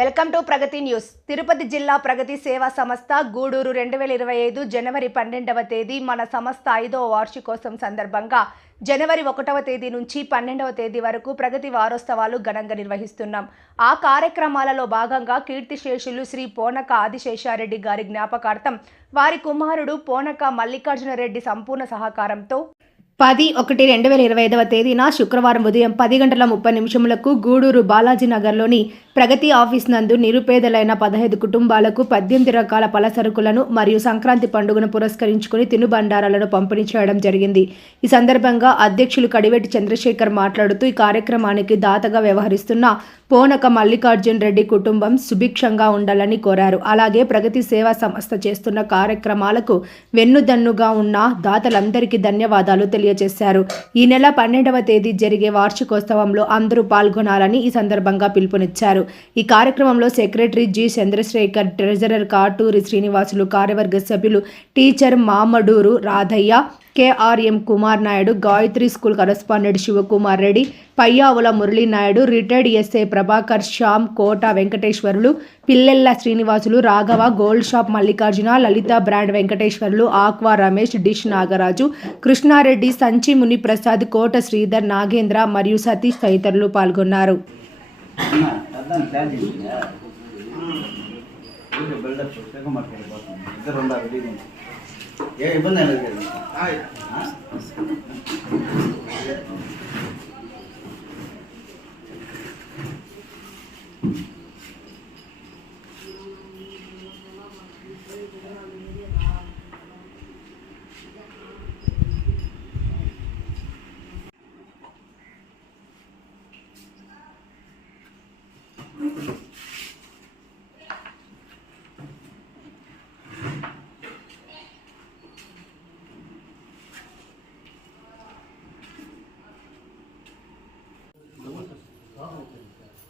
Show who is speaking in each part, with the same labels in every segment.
Speaker 1: Welcome to Pragati news. Tirupati జిల్లా ప్రగతి సేవా సంస్థ గూడూరు రెండు వేల ఇరవై ఐదు జనవరి పన్నెండవ తేదీ మన సంస్థ ఐదవ వార్షికోత్సవం సందర్భంగా జనవరి ఒకటవ తేదీ నుంచి పన్నెండవ తేదీ వరకు ప్రగతి వారోత్సవాలు ఘనంగా నిర్వహిస్తున్నాం. ఆ కార్యక్రమాలలో భాగంగా కీర్తిశేషులు శ్రీ పోనక ఆదిశేషారెడ్డి గారి జ్ఞాపకార్థం వారి కుమారుడు పోనక మల్లికార్జునరెడ్డి సంపూర్ణ సహకారంతో పది ఒకటి రెండు వేల ఇరవై ఐదవ తేదీన శుక్రవారం ఉదయం పది గంటల ముప్పై నిమిషములకు గూడూరు బాలాజీ నగర్లోని ప్రగతి ఆఫీస్ నందు నిరుపేదలైన పదహైదు కుటుంబాలకు పద్దెనిమిది రకాల పల సరుకులను మరియు సంక్రాంతి పండుగను పురస్కరించుకుని తినుబండారాలను పంపిణీ చేయడం జరిగింది. ఈ సందర్భంగా అధ్యక్షులు కడివెట్టి చంద్రశేఖర్ మాట్లాడుతూ ఈ కార్యక్రమానికి దాతగా వ్యవహరిస్తున్న పోనక మల్లికార్జున్ రెడ్డి కుటుంబం సుభిక్షంగా ఉండాలని కోరారు. అలాగే ప్రగతి సేవా సంస్థ చేస్తున్న కార్యక్రమాలకు వెన్నుదన్నుగా ఉన్న దాతలందరికీ ధన్యవాదాలు తెలియజేశారు. ఈ నెల పన్నెండవ తేదీ జరిగే వార్షికోత్సవంలో అందరూ పాల్గొనాలని ఈ సందర్భంగా పిలుపునిచ్చారు. ఈ కార్యక్రమంలో secretary G Chandrasekhar treasurer Katuri Srinivasulu కార్యవర్గ సభ్యులు teacher Mamaduru Radhaiah KRM Kumar Naidu Gayatri school correspondent Shivakumar Reddy Payyavula Murali Naidu retired SI Prabhakar Shyam Kota Venkateswarlu Pillella Srinivasulu Raghava gold shop Mallikarjuna Lalitha brand Venkateswarlu aqua Ramesh dish Nagaraju Krishnareddy సంచి ముని ప్రసాద్ కోట శ్రీధర్ నాగేంద్ర మరియు సతీష్ తదితరులు పాల్గొన్నారు.
Speaker 2: అన్న, అర్థం plan చేసిందా? ఊరికే build-up చేసాక మాకు వెళ్ళిపోతుంది. ఇద్దరు ఉండాలి రెడీగా ఉంది. ఏ ఇబ్బంది లేదు కదా ఆ?
Speaker 3: ఆ,
Speaker 2: చూడు వీళ్ళంతా వచ్చారా?
Speaker 3: వచ్చారు, వచ్చారు.
Speaker 2: వెనక్కి పండి, నాకు. ఏయ్, మీరు వెనక్కి పండి, తిను. వెళ్ళిపోవాలి. నాయుడు ముందుకు రా. ఆ, చూడు.
Speaker 3: ఉమ్, ఉమ్.
Speaker 2: వస్తున్నారా? ఫోటోకి వచ్చారా ఆడోను. ఫోటో ఉన్న ఉన్న అందుకే నాకు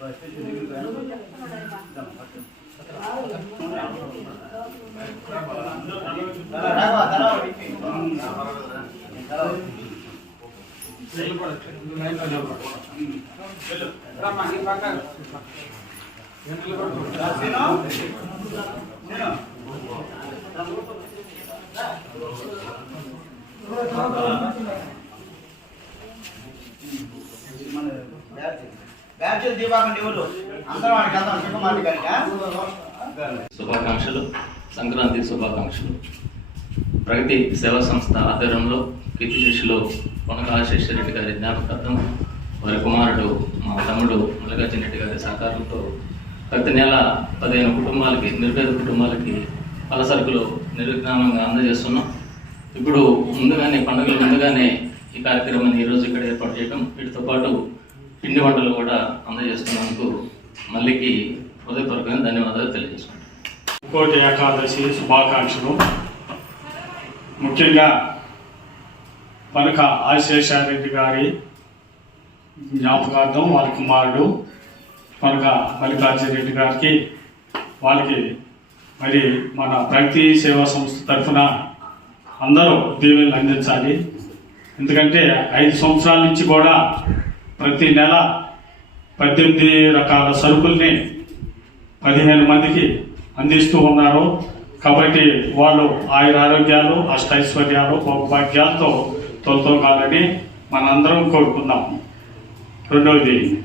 Speaker 2: నాకు ఎందుకు? రాఘవ, రాఘవ, ఇచ్చి. రాఘవ. సీను? సీను? మన బ్యాచ్ బ్యాచ్ దీపాకండి ఎవరు అందరం వాడికి వెళ్దాం శివకుమార్కి కనుక
Speaker 4: శుభాకాంక్షలు సంక్రాంతి శుభాకాంక్షలు. ప్రగతి సేవా సంస్థ ఆధ్వర్యంలో కీర్తి శిష్యులు శేషరెడ్డి గారి జ్ఞాపకార్థం వారి కుమారుడు మా తమ్ముడు మల్లికార్జున రెడ్డి గారి సహకారంతో ప్రతి నెల పదిహేను కుటుంబాలకి నిరుపేద కుటుంబాలకి పల సరుకులు నిర్విఘ్నంగా అందజేస్తున్నాం. ఇప్పుడు ముందుగానే పండుగలు ముందుగానే ఈ కార్యక్రమాన్ని ఈరోజు ఇక్కడ ఏర్పాటు చేయడం వీటితో పాటు పిండి వంటలు కూడా అందజేస్తున్నందుకు మళ్ళీకి హృదయపూర్వకంగా ధన్యవాదాలు తెలియజేసుకుంటాం
Speaker 5: కోటి ఏకాదశి శుభాకాంక్షలు. ముఖ్యంగా కనుక ఆశేషారెడ్డి గారి జ్ఞాపకార్థం వారి కుమారుడు కనుక మల్లికార్జున రెడ్డి గారికి వాళ్ళకి మరి మన ప్రగతి సేవా సంస్థ తరఫున అందరూ దీవెనలు అందించాలి. ఎందుకంటే ఐదు సంవత్సరాల నుంచి కూడా ప్రతి నెల పద్దెనిమిది రకాల సరుకుల్ని పదిహేను మందికి అందిస్తూ ఉన్నారు. కాబట్టి వాళ్ళు ఆయుర ఆరోగ్యాలు అష్టైశ్వర్యాలు భోగభాగ్యాలతో తొలతొలగాలని మనందరం కోరుకుందాం. రెండవది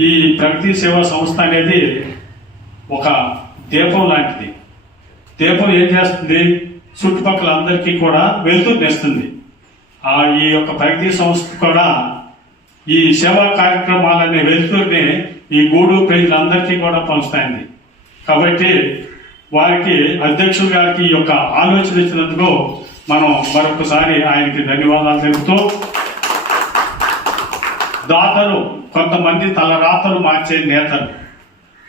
Speaker 5: ఈ ప్రగతి సేవా సంస్థ అనేది ఒక దీపం లాంటిది. దీపం ఏం చేస్తుంది? చుట్టుపక్కల అందరికీ కూడా వెలుతురునిస్తుంది ఆ ఈ యొక్క ప్రగతి సంస్థ కూడా ఈ సేవా కార్యక్రమాలన్నీ వెళ్తూనే ఈ గూడు ప్రజలందరికీ కూడా పంచుతాయింది కాబట్టి వారికి అధ్యక్షులు గారికి ఈ యొక్క ఆలోచన ఇచ్చినందుకు మనం మరొకసారి ఆయనకి ధన్యవాదాలు తెలుపుతూ దాతలు కొంతమంది తలరాతలు మార్చే నేతలు.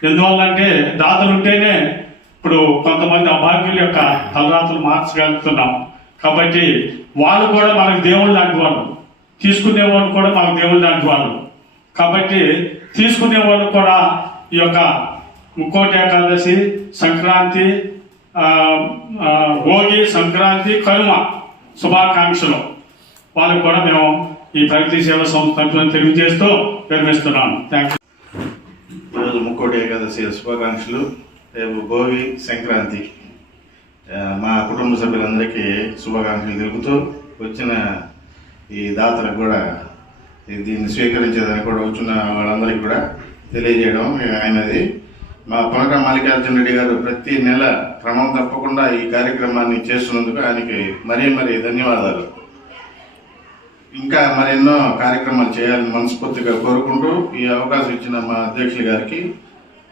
Speaker 5: ఎందువల్లంటే దాతలు ఉంటేనే ఇప్పుడు కొంతమంది అభాగ్యుల యొక్క తలరాతలు మార్చగలుగుతున్నాం. కాబట్టి వాళ్ళు కూడా మనకు దేవుళ్ళు లాంటి వాళ్ళు. తీసుకునే వాళ్ళు కూడా మాకు దేవుడు లాంటి వాళ్ళు. కాబట్టి తీసుకునే వాళ్ళు కూడా ఈ యొక్క ముక్కోటి ఏకాదశి సంక్రాంతి భోగి సంక్రాంతి కనుమ శుభాకాంక్షలు. వాళ్ళకు కూడా మేము ఈ ప్రగతి సేవ సంస్థ తెలియజేస్తూ నిర్మిస్తున్నాను థ్యాంక్
Speaker 3: ఈరోజు ముక్కోటి ఏకాదశి శుభాకాంక్షలు రేపు భోగి సంక్రాంతి. మా కుటుంబ సభ్యులందరికీ శుభాకాంక్షలు తెలుపుతూ వచ్చిన ఈ దాతలకు కూడా దీన్ని స్వీకరించేదానికి కూడా వచ్చిన వాళ్ళందరికీ కూడా తెలియజేయడం ఆయనది. మా పునక మల్లికార్జున రెడ్డి గారు ప్రతి నెల క్రమం తప్పకుండా ఈ కార్యక్రమాన్ని చేస్తున్నందుకు ఆయనకి మరీ మరీ ధన్యవాదాలు. ఇంకా మరెన్నో కార్యక్రమాలు చేయాలని మనస్ఫూర్తిగా కోరుకుంటూ ఈ అవకాశం ఇచ్చిన మా అధ్యక్షులు గారికి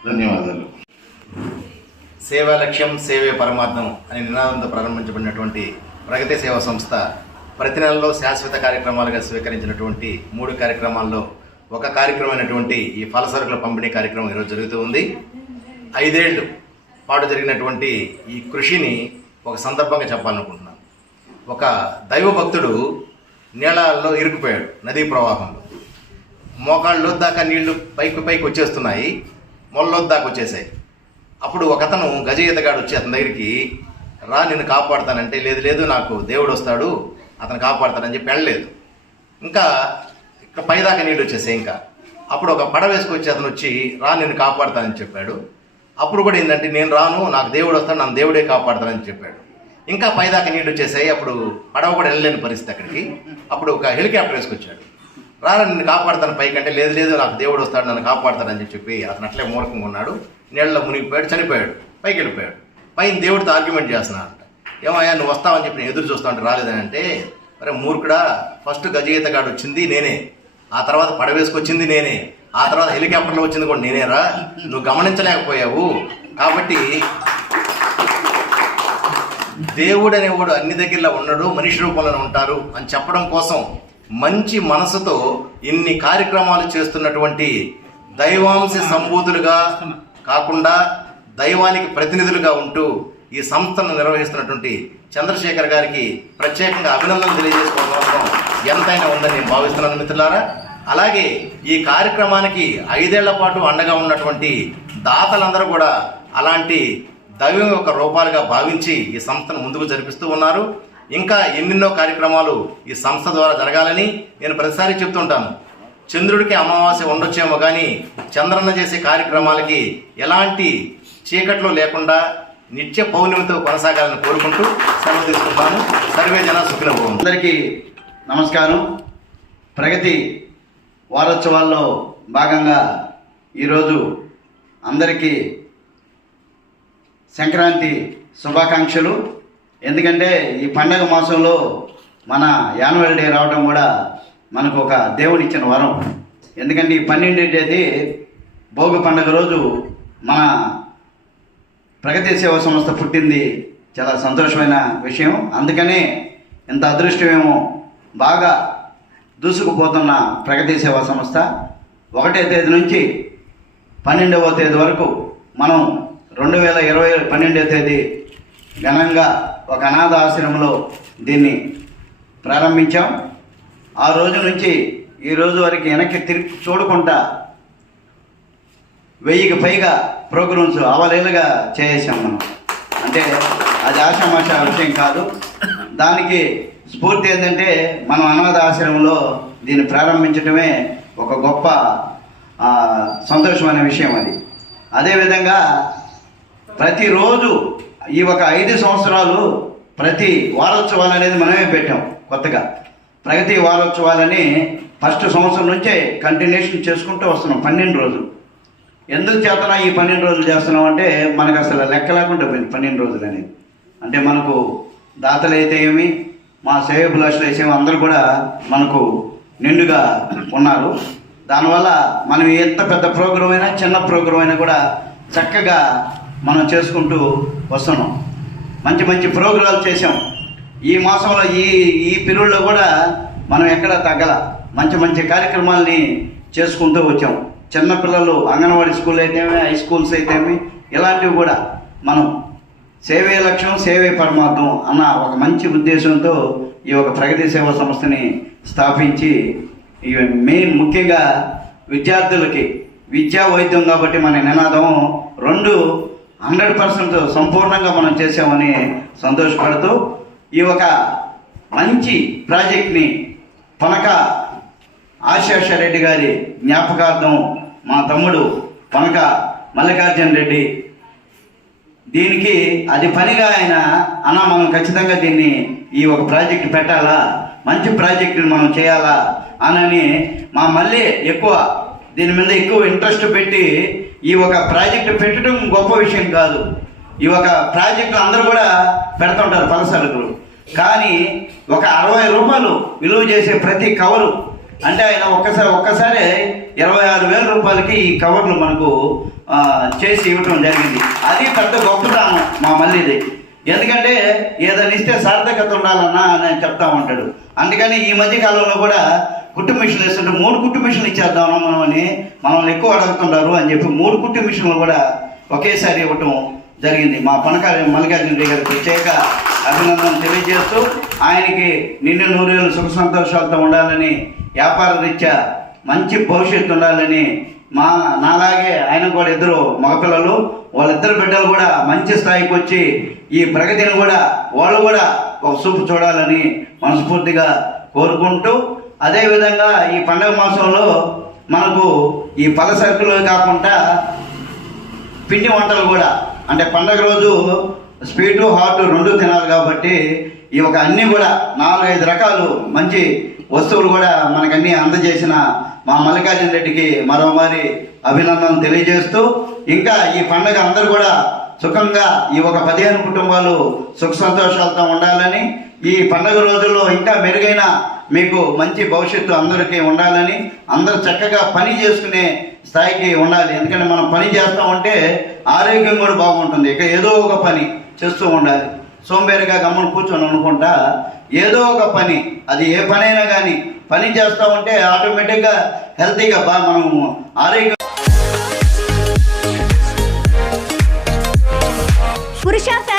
Speaker 3: ధన్యవాదాలు.
Speaker 2: సేవా లక్ష్యం సేవే పరమార్థం అనే నినాదంతో ప్రారంభించబడినటువంటి ప్రగతి సేవా సంస్థ ప్రతి నెలలో శాశ్వత కార్యక్రమాలుగా స్వీకరించినటువంటి మూడు కార్యక్రమాల్లో ఒక కార్యక్రమమైనటువంటి ఈ ఫలసరుకుల పంపిణీ కార్యక్రమం ఈరోజు జరుగుతూ ఉంది. ఐదేళ్ళు పాటు జరిగినటువంటి ఈ కృషిని ఒక సందర్భంగా చెప్పాలనుకుంటున్నాను. ఒక దైవ భక్తుడు నీళ్ళల్లో ఇరుక్కుపోయాడు నదీ ప్రవాహంలో. మోకాళ్ళు దాకా నీళ్ళు పైకి పైకి వచ్చేస్తున్నాయి మొల్లో దాకా వచ్చేసాయి. అప్పుడు ఒకతను గజ ఈతగాడు వచ్చి అతని దగ్గరికి రా నిన్ను కాపాడుతానంటే లేదు లేదు నాకు దేవుడు వస్తాడు అతను కాపాడతాడని చెప్పి వెళ్ళలేదు. ఇంకా ఇక్కడ పైదాకా నీళ్ళు వచ్చేసాయి ఇంకా. అప్పుడు ఒక పడవ వేసుకొచ్చి అతను వచ్చి రా నేను కాపాడతానని చెప్పాడు. అప్పుడు కూడా ఏంటంటే నేను రాను నాకు దేవుడు వస్తాడు నన్ను దేవుడే కాపాడతానని చెప్పాడు. ఇంకా పైదాకా నీళ్ళు వచ్చేసాయి. అప్పుడు పడవ కూడా వెళ్ళలేని పరిస్థితి అక్కడికి. అప్పుడు ఒక హెలికాప్టర్ వేసుకొచ్చాడు. రాను నిన్ను కాపాడుతాను పైకంటే లేదు లేదు నాకు దేవుడు వస్తాడు నన్ను కాపాడతానని చెప్పి అతను అట్లే మూర్ఖంగా ఉన్నాడు. నీళ్ళలో మునిగిపోయాడు చనిపోయాడు. పైకి వెళ్ళిపోయాడు. పైన దేవుడితో ఆర్గ్యుమెంట్ చేస్తున్నాడు. ఏమయ్యా నువ్వు వస్తావని చెప్పి నేను ఎదురు చూస్తా ఉంటే రాలేదని అంటే మరి మూర్ఖుడా ఫస్ట్ గజగీతగాడు వచ్చింది నేనే. ఆ తర్వాత పడవేసుకొచ్చింది నేనే. ఆ తర్వాత హెలికాప్టర్లో వచ్చింది కూడా నేనేరా. నువ్వు గమనించలేకపోయావు. కాబట్టి దేవుడు అనేవాడు అన్ని దగ్గరలో ఉన్నాడు మనిషి రూపంలో ఉంటారు అని చెప్పడం కోసం మంచి మనసుతో ఇన్ని కార్యక్రమాలు చేస్తున్నటువంటి దైవాంశ సంబూతులుగా కాకుండా దైవానికి ప్రతినిధులుగా ఉంటూ ఈ సంస్థను నిర్వహిస్తున్నటువంటి చంద్రశేఖర్ గారికి ప్రత్యేకంగా అభినందనలు తెలియజేసుకోవడం అవసరం ఎంతైనా ఉందని నేను భావిస్తున్నాను మిత్రులారా. అలాగే ఈ కార్యక్రమానికి ఐదేళ్ళ పాటు అండగా ఉన్నటువంటి దాతలందరూ కూడా అలాంటి దైవం యొక్క రూపాలుగా భావించి ఈ సంస్థను ముందుకు జరిపిస్తూ ఉన్నారు. ఇంకా ఎన్నెన్నో కార్యక్రమాలు ఈ సంస్థ ద్వారా జరగాలని నేను ప్రతిసారి చెప్తుంటాను చంద్రుడికి అమావాస్య ఉండొచ్చేమో కానీ చంద్రన్న చేసే కార్యక్రమాలకి ఎలాంటి చీకట్లు లేకుండా నిత్య పౌర్ణమితో కొనసాగాలని కోరుకుంటూ సెలవు తీసుకుంటాను. సర్వే జన సుఖిన
Speaker 6: అందరికీ నమస్కారం. ప్రగతి వారోత్సవాల్లో భాగంగా ఈరోజు అందరికీ సంక్రాంతి శుభాకాంక్షలు. ఎందుకంటే ఈ పండగ మాసంలో మన యాన్యువల్ డే రావడం కూడా మనకు ఒక దేవుడిచ్చిన వరం. ఎందుకంటే ఈ పన్నెండేది భోగి పండగ రోజు మన ప్రగతి సేవా సంస్థ పుట్టింది చాలా సంతోషమైన విషయం. అందుకనే ఇంత అదృష్టమేమో బాగా దూసుకుపోతున్న ప్రగతి సేవా సంస్థ. ఒకటే తేదీ నుంచి పన్నెండవ తేదీ వరకు మనం రెండు వేల ఇరవై పన్నెండవ తేదీ ఘనంగా ఒక అనాథ ఆశ్రమంలో దీన్ని ప్రారంభించాం. ఆ రోజు నుంచి ఈ రోజు వరకు వెనక్కి తిరిగి చూడకుండా వెయ్యికి పైగా ప్రోగ్రామ్స్ అవలేలుగా చేసాం మనం. అంటే అది ఆషామాషా విషయం కాదు. దానికి స్ఫూర్తి ఏంటంటే మనం అనాథ ఆశ్రమంలో దీన్ని ప్రారంభించడమే ఒక గొప్ప సంతోషమైన విషయం అది. అదేవిధంగా ప్రతిరోజు ఈ ఒక ఐదు సంవత్సరాలు ప్రతి వారోత్సవాలు అనేది మనమే పెట్టాం కొత్తగా. ప్రగతి వారోత్సవాలని ఫస్ట్ సంవత్సరం నుంచే కంటిన్యూషన్ చేసుకుంటూ వస్తున్నాం పన్నెండు రోజులు. ఎందుకు చేతనా ఈ పన్నెండు రోజులు చేస్తున్నాం అంటే మనకు అసలు లెక్క లేకుండా పోయింది పన్నెండు రోజులు అనేది. అంటే మనకు దాతలు అయితే ఏమి మా సేవభిలాషులు అయితే ఏమి అందరూ కూడా మనకు నిండుగా ఉన్నారు. దానివల్ల మనం ఎంత పెద్ద ప్రోగ్రాం అయినా చిన్న ప్రోగ్రాం అయినా కూడా చక్కగా మనం చేసుకుంటూ వస్తున్నాం. మంచి మంచి ప్రోగ్రాలు చేసాం ఈ మాసంలో ఈ ఈ పీరియడ్లో కూడా మనం ఎక్కడ తగ్గల. మంచి మంచి కార్యక్రమాల్ని చేసుకుంటూ వచ్చాం. చిన్నపిల్లలు అంగన్వాడీ స్కూల్ అయితేమి హై స్కూల్స్ అయితేమి ఇలాంటివి కూడా మనం సేవే లక్ష్యం సేవే పరమార్థం అన్న ఒక మంచి ఉద్దేశంతో ఈ ఒక ప్రగతి సేవా సంస్థని స్థాపించి ఈ మెయిన్ ముఖ్యంగా విద్యార్థులకి విద్యా వైద్యం కాబట్టి మన నినాదం రెండు హండ్రెడ్ పర్సెంట్ సంపూర్ణంగా మనం చేసామని సంతోషపడుతూ ఈ ఒక మంచి ప్రాజెక్ట్ని పనక ఆశేష రెడ్డి గారి జ్ఞాపకార్థం మా తమ్ముడు పనక మల్లికార్జున రెడ్డి దీనికి అది పనిగా ఆయన అన్న మనం ఖచ్చితంగా దీన్ని ఈ ఒక ప్రాజెక్ట్ పెట్టాలా? మంచి ప్రాజెక్టుని మనం చేయాలా? అనని మా మళ్ళీ ఎక్కువ దీని మీద ఎక్కువ ఇంట్రెస్ట్ పెట్టి ఈ ఒక ప్రాజెక్ట్ పెట్టడం గొప్ప విషయం కాదు. ఈ ఒక ప్రాజెక్టు అందరూ కూడా పెడుతుంటారు పలసరుకులు కానీ ఒక అరవై రూపాయలు విలువ చేసే ప్రతి కవరు అంటే ఆయన ఒక్కసారి ఒక్కసారి ఇరవై ఆరు వేల రూపాయలకి ఈ కవర్లు మనకు చేసి ఇవ్వటం జరిగింది. అది పెద్ద గొప్పతనం మా మళ్ళీది ఎందుకంటే ఏదైనా ఇస్తే సార్థకత ఉండాలన్నా అని చెప్తా ఉంటాడు. అందుకని ఈ మధ్య కాలంలో కూడా కుట్టు మిషన్లు ఇస్తుంటే మూడు కుట్టు మిషన్లు ఇచ్చేద్దాం మనం అని మనల్ని ఎక్కువ అడుగుతున్నారు అని చెప్పి మూడు కుట్టు మిషన్లు కూడా ఒకేసారి ఇవ్వటం జరిగింది. మా పనకారి మల్లికార్జున రెడ్డి గారికి ప్రత్యేక అభినందన తెలియజేస్తూ ఆయనకి నిన్ను నూరేళ్ళు సుఖ సంతోషాలతో ఉండాలని వ్యాపార రీత్యా మంచి భవిష్యత్తు ఉండాలని మా నాలాగే ఆయన కూడా ఇద్దరు మగపిల్లలు వాళ్ళిద్దరు బిడ్డలు కూడా మంచి స్థాయికి వచ్చి ఈ ప్రగతిని కూడా వాళ్ళు కూడా ఒక చూపు చూడాలని మనస్ఫూర్తిగా కోరుకుంటూ అదేవిధంగా ఈ పండగ మాసంలో మనకు ఈ పల సరుకులు కాకుండా పిండి వంటలు కూడా అంటే పండగ రోజు స్వీటు హాట్ రెండు తినాలి కాబట్టి ఈ ఒక అన్నీ కూడా నాలుగైదు రకాలు మంచి వస్తువులు కూడా మనకన్నీ అందజేసిన మా మల్లికార్జున రెడ్డికి మరోమారి అభినందనలు తెలియజేస్తూ ఇంకా ఈ పండగ అందరూ కూడా సుఖంగా ఈ ఒక పదిహేను కుటుంబాలు సుఖ సంతోషాలతో ఉండాలని ఈ పండగ రోజుల్లో ఇంకా మెరుగైన మీకు మంచి భవిష్యత్తు అందరికీ ఉండాలని అందరూ చక్కగా పని చేసుకునే స్థాయికి ఉండాలి. ఎందుకంటే మనం పని చేస్తూ ఉంటే ఆరోగ్యం కూడా బాగుంటుంది. ఇక ఏదో ఒక పని చేస్తూ ఉండాలి. సోంబేరిగా గమ్మను కూర్చొని అనుకుంటా ఏదో ఒక పని అది ఏ పనైనా కానీ పని చేస్తూ ఉంటే ఆటోమేటిక్గా హెల్తీగా బాగా మనము ఆరోగ్యం